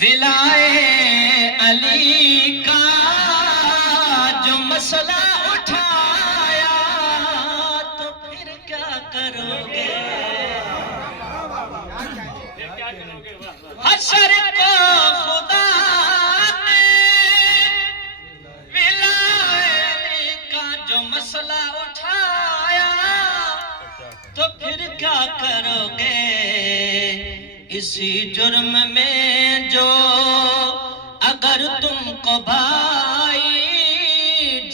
विलाए अली का जो मसला उठाया तो फिर क्या करोगे? हशर को खुदा ने विलाए अली का जो मसला उठाया तो फिर क्या करोगे? इसी जुर्म में जो अगर तुमको भाई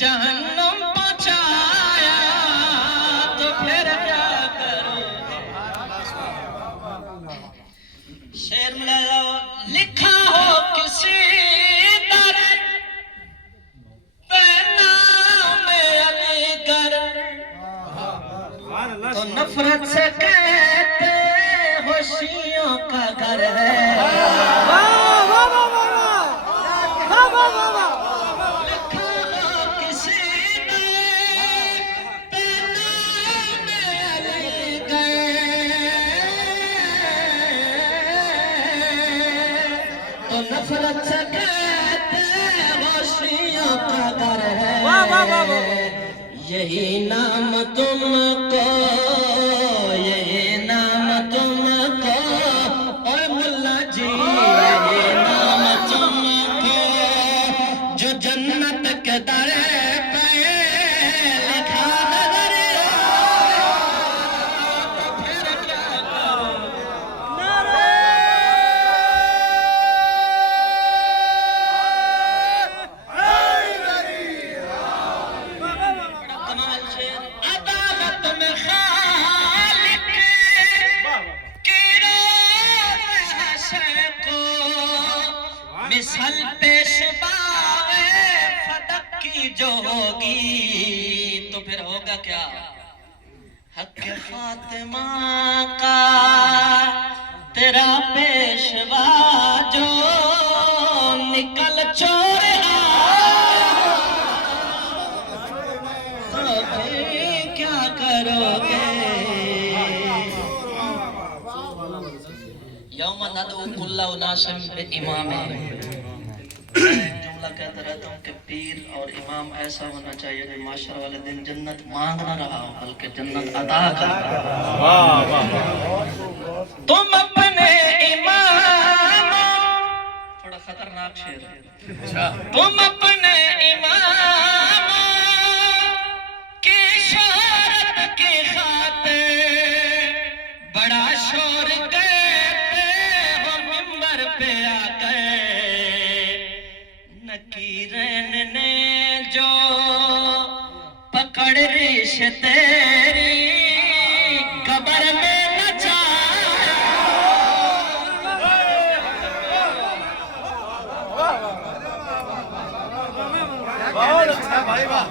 जहन्नुम पहुंचाया तो फिर क्या करोगे? शेर में लिखा हो किसी दर पे नाम अलीगढ़ तो नफरत से कहते खुशियों का घर है। लिखा हो किसी ने पे नाम अलीगढ़ तो नफरत से कहते खुशियों का घर है। यही नाम तुमको, यही नाम तुमको, और मुल्ला जी यही नाम तुमको जो जन्नत के दर पे लिखा नजर आया तो फिर क्या कमाल शेर। अदालत में खालिक की रोज़ हश्र को मिसल पेशवाए फदक की जो होगी तो फिर होगा क्या? हक फातिमा का तेरा पेशवा जो निकल चोर तो फिर क्या करोगे? यौम नदउ कुल्ला उनासिम बिइमाम जुमला कहता रहता हूँ कि पीर और इमाम ऐसा होना चाहिए कि माशर वाले दिन जन्नत मांग ना रहा हो बल्कि जन्नत अता कर रहा हो। तुम अपने इमाम, थोड़ा खतरनाक शेर है, तुम अपने इमाम की शोहरत की खातिर बड़ा शोर करते हो मिंबर पे आकर। नकीरन ने जो पकड़ रेश तेरी कब्र में नचाया बहुत अच्छा भाई, वाह।